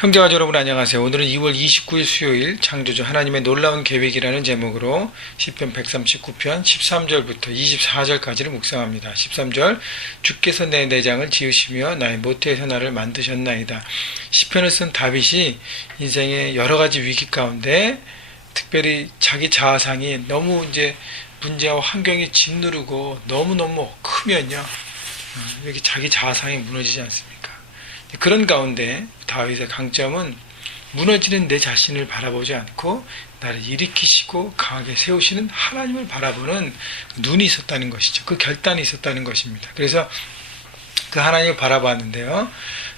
형제와 여러분 안녕하세요. 오늘은 2월 29일 수요일 창조주 하나님의 놀라운 계획이라는 제목으로 시편 139편 13절부터 24절까지를 묵상합니다. 13절 주께서 내 내장을 지으시며 나의 모태에서 나를 만드셨나이다. 시편을 쓴 다윗이 인생의 여러 가지 위기 가운데 특별히 자기 자아상이 너무 이제 문제와 환경이 짓누르고 너무너무 크면요. 이렇게 자기 자아상이 무너지지 않습니까? 그런 가운데 다윗의 강점은 무너지는 내 자신을 바라보지 않고 나를 일으키시고 강하게 세우시는 하나님을 바라보는 눈이 있었다는 것이죠. 그 결단이 있었다는 것입니다. 그래서 그 하나님을 바라봤는데요.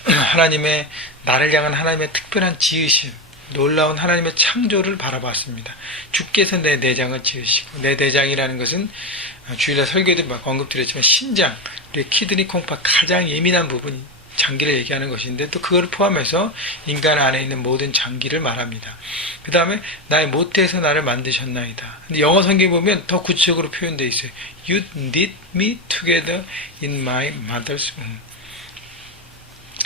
하나님의 나를 향한 하나님의 특별한 지으심, 놀라운 하나님의 창조를 바라봤습니다. 주께서 내 내장을 지으시고, 내 내장이라는 것은 주일날 설교에도 막 언급드렸지만 신장, 우리 키드니 콩팥 가장 예민한 부분, 장기를 얘기하는 것인데 또 그걸 포함해서 인간 안에 있는 모든 장기를 말합니다. 그 다음에 나의 모태에서 나를 만드셨나이다. 근데 영어 성경에 보면 더 구체적으로 표현되어 있어요. You knit me together in my mother's womb.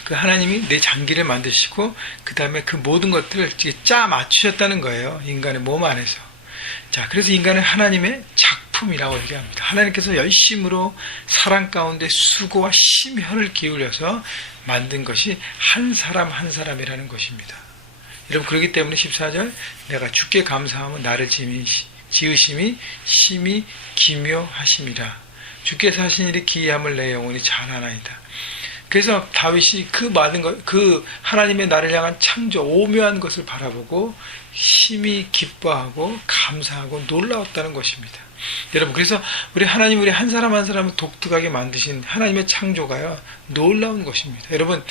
그 하나님이 내 장기를 만드시고 그 다음에 그 모든 것들을 짜 맞추셨다는 거예요. 인간의 몸 안에서. 자, 그래서 인간은 하나님의 작품이라고 얘기합니다. 하나님께서 열심으로 사랑 가운데 수고와 심혈을 기울여서 만든 것이 한 사람 한 사람이라는 것입니다. 여러분, 그렇기 때문에 14절 내가 주께 감사하면 나를 지으심이 심히 기묘하심이라. 주께서 하신 일이 기이함을 내 영혼이 잘 아나이다. 그래서 다윗이 그 많은 것, 그 하나님의 나를 향한 창조, 오묘한 것을 바라보고 심히 기뻐하고 감사하고 놀라웠다는 것입니다. 여러분, 그래서 우리 하나님, 우리 한 사람 한 사람을 독특하게 만드신 하나님의 창조가요, 놀라운 것입니다. 여러분,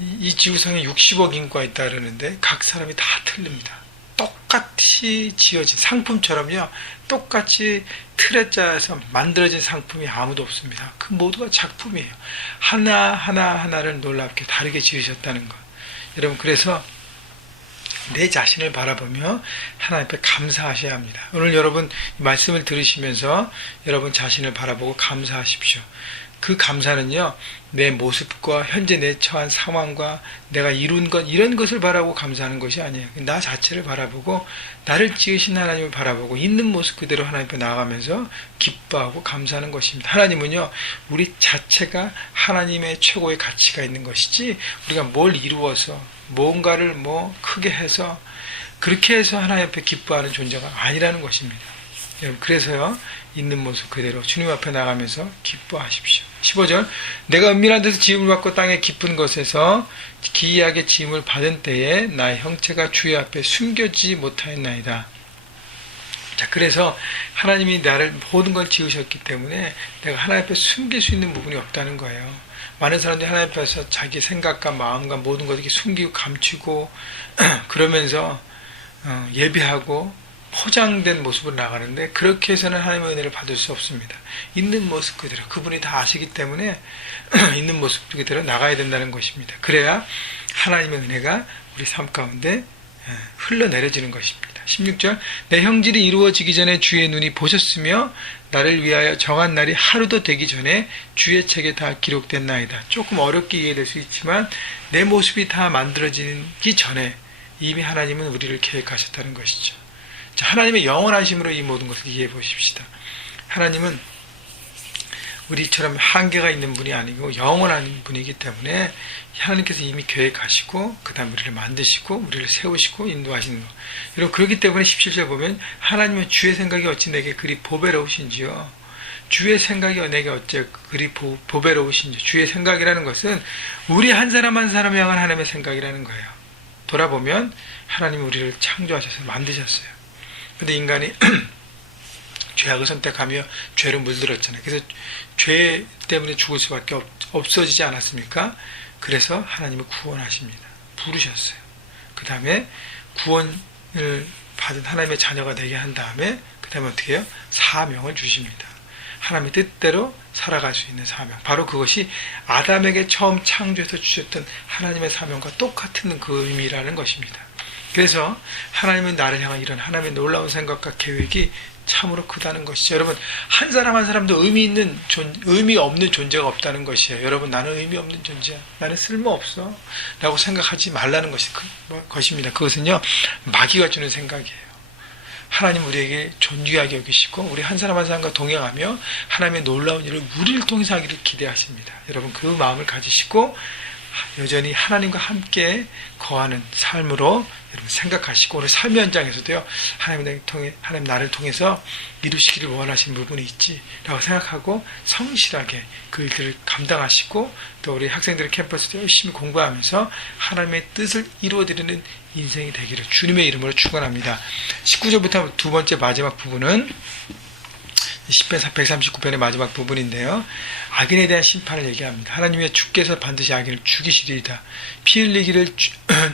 이 지구상에 60억 인구가 있다 그러는데 각 사람이 다 틀립니다. 똑같이 지어진 상품처럼요, 똑같이 틀에 짜서 만들어진 상품이 아무도 없습니다. 그 모두가 작품이에요. 하나하나를 놀랍게 다르게 지으셨다는 것. 여러분, 그래서 내 자신을 바라보며 하나님 앞에 감사하셔야 합니다. 오늘 여러분 말씀을 들으시면서 여러분 자신을 바라보고 감사하십시오. 그 감사는요, 내 모습과 현재 내 처한 상황과 내가 이룬 것, 이런 것을 바라보고 감사하는 것이 아니에요. 나 자체를 바라보고 나를 지으신 하나님을 바라보고 있는 모습 그대로 하나님 앞에 나아가면서 기뻐하고 감사하는 것입니다. 하나님은요, 우리 자체가 하나님의 최고의 가치가 있는 것이지 우리가 뭘 이루어서 뭔가를 크게 해서 그렇게 해서 하나님 앞에 기뻐하는 존재가 아니라는 것입니다. 여러분, 그래서요, 있는 모습 그대로 주님 앞에 나가면서 기뻐하십시오. 15절 내가 은밀한 데서 지음을 받고 땅의 깊은 곳에서 기이하게 지음을 받은 때에 나의 형체가 주의 앞에 숨겨지지 못하였나이다. 자, 그래서 하나님이 나를 모든 걸 지으셨기 때문에 내가 하나님 앞에 숨길 수 있는 부분이 없다는 거예요. 많은 사람들이 하나님 앞에서 자기 생각과 마음과 모든 것을 이렇게 숨기고 감추고 그러면서 예배하고 포장된 모습으로 나가는데 그렇게 해서는 하나님의 은혜를 받을 수 없습니다. 있는 모습 그대로 그분이 다 아시기 때문에 있는 모습 그대로 나가야 된다는 것입니다. 그래야 하나님의 은혜가 우리 삶 가운데 흘러내려지는 것입니다. 16절 내 형질이 이루어지기 전에 주의 눈이 보셨으며 나를 위하여 정한 날이 하루도 되기 전에 주의 책에 다 기록됐나이다. 조금 어렵게 이해될 수 있지만 내 모습이 다 만들어지기 전에 이미 하나님은 우리를 계획하셨다는 것이죠. 자, 하나님의 영원하심으로 이 모든 것을 이해해 보십시다. 하나님은 우리처럼 한계가 있는 분이 아니고 영원한 분이기 때문에 하나님께서 이미 계획하시고 그 다음 우리를 만드시고 우리를 세우시고 인도하시는 것. 여러분, 그렇기 때문에 17절 보면 하나님은 주의 생각이 어찌 내게 그리 보배로우신지요. 주의 생각이 내게 어찌 그리 보배로우신지. 주의 생각이라는 것은 우리 한 사람 한 사람 향한 하나님의 생각이라는 거예요. 돌아보면 하나님이 우리를 창조하셔서 만드셨어요. 근데 인간이 죄악을 선택하며 죄를 물들었잖아요. 그래서 죄 때문에 죽을 수밖에 없어지지 않았습니까? 그래서 하나님은 구원하십니다. 부르셨어요. 그 다음에 구원을 받은 하나님의 자녀가 되게 한 다음에 그 다음에 어떻게 해요? 사명을 주십니다. 하나님의 뜻대로 살아갈 수 있는 사명. 바로 그것이 아담에게 처음 창조해서 주셨던 하나님의 사명과 똑같은 그 의미라는 것입니다. 그래서 하나님은 나를 향한 이런 하나님의 놀라운 생각과 계획이 참으로 크다는 것이죠. 여러분, 한 사람 한 사람도 의미 없는 존재가 없다는 것이에요. 여러분, 나는 의미 없는 존재야. 나는 쓸모없어. 라고 생각하지 말라는 것입니다. 그것은요, 마귀가 주는 생각이에요. 하나님 우리에게 존귀하게 여기시고, 우리 한 사람 한 사람과 동행하며 하나님의 놀라운 일을 우리를 통해서 하기를 기대하십니다. 여러분, 그 마음을 가지시고 여전히 하나님과 함께 거하는 삶으로 여러분 생각하시고, 오늘 삶의 현장에서도요, 하나님 나를 통해서 이루시기를 원하시는 부분이 있지 라고 생각하고 성실하게 그 일들을 감당하시고, 또 우리 학생들의 캠퍼스도 열심히 공부하면서 하나님의 뜻을 이루어드리는 인생이 되기를 주님의 이름으로 축원합니다. 19절부터 두 번째 마지막 부분은 10편 139편의 마지막 부분인데요. 악인에 대한 심판을 얘기합니다. 하나님의 주께서 반드시 악인을 죽이시리이다. 피 흘리기를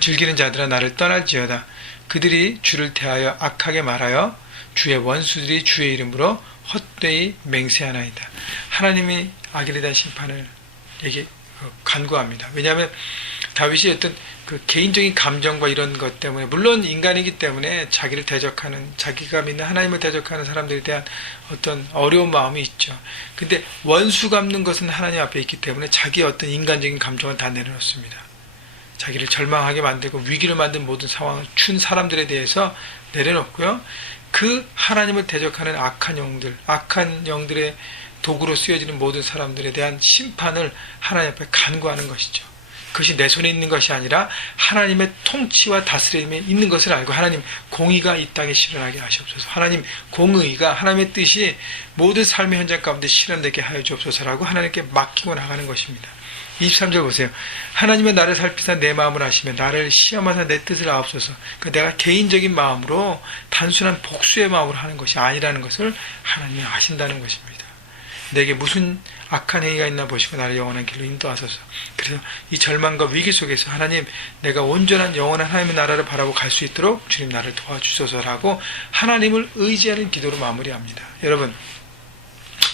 즐기는 자들아 나를 떠날지어다. 그들이 주를 대하여 악하게 말하여 주의 원수들이 주의 이름으로 헛되이 맹세하나이다. 하나님이 악인에 대한 심판을 간구합니다. 왜냐하면 다윗이 어떤 그 개인적인 감정과 이런 것 때문에, 물론 인간이기 때문에 자기가 믿는 하나님을 대적하는 사람들에 대한 어떤 어려운 마음이 있죠. 근데 원수 갚는 것은 하나님 앞에 있기 때문에 자기의 어떤 인간적인 감정을 다 내려놓습니다. 자기를 절망하게 만들고 위기를 만든 모든 상황을 준 사람들에 대해서 내려놓고요. 그 하나님을 대적하는 악한 영들의 도구로 쓰여지는 모든 사람들에 대한 심판을 하나님 앞에 간구하는 것이죠. 그것이 내 손에 있는 것이 아니라 하나님의 통치와 다스림에 있는 것을 알고, 하나님 공의가 이 땅에 실현하게 하시옵소서. 하나님 공의가, 하나님의 뜻이 모든 삶의 현장 가운데 실현되게 하여 주옵소서라고 하나님께 맡기고 나가는 것입니다. 23절 보세요. 하나님의 나를 살피사 내 마음을 아시며 나를 시험하사 내 뜻을 아옵소서. 내가 개인적인 마음으로 단순한 복수의 마음으로 하는 것이 아니라는 것을 하나님이 아신다는 것입니다. 내게 무슨 악한 행위가 있나 보시고 나를 영원한 길로 인도하소서. 그래서 이 절망과 위기 속에서 하나님, 내가 온전한 영원한 하나님의 나라를 바라보고 갈 수 있도록 주님 나를 도와주소서라고 하나님을 의지하는 기도로 마무리합니다. 여러분,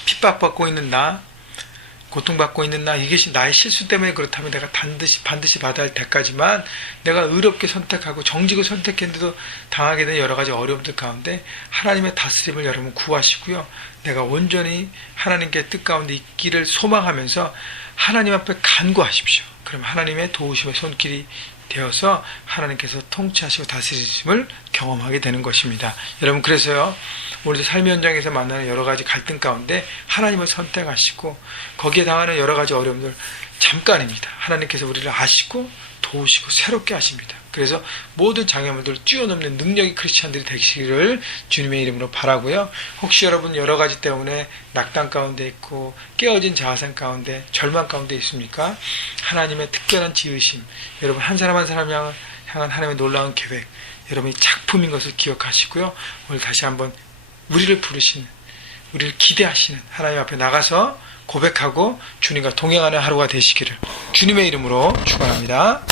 핍박받고 있는 나, 고통받고 있는 나, 이것이 나의 실수 때문에 그렇다면 내가 반드시 받아야 할 대가지만, 내가 의롭게 선택하고 정직을 선택했는데도 당하게 된 여러 가지 어려움들 가운데 하나님의 다스림을 여러분 구하시고요. 내가 온전히 하나님께 뜻 가운데 있기를 소망하면서 하나님 앞에 간구하십시오. 그럼 하나님의 도우심의 손길이 되어서 하나님께서 통치하시고 다스리심을 경험하게 되는 것입니다. 여러분, 그래서요, 우리 삶의 현장에서 만나는 여러 가지 갈등 가운데 하나님을 선택하시고 거기에 당하는 여러 가지 어려움들 잠깐입니다. 하나님께서 우리를 아시고 도우시고 새롭게 하십니다. 그래서 모든 장애물들을 뛰어넘는 능력의 크리스찬들이 되시기를 주님의 이름으로 바라고요. 혹시 여러분 여러 가지 때문에 낙담 가운데 있고 깨어진 자아상 가운데 절망 가운데 있습니까? 하나님의 특별한 지으심, 여러분 한 사람 한 사람 향한 하나님의 놀라운 계획, 여러분이 작품인 것을 기억하시고요. 오늘 다시 한번 우리를 부르시는, 우리를 기대하시는 하나님 앞에 나가서 고백하고 주님과 동행하는 하루가 되시기를 주님의 이름으로 축원합니다.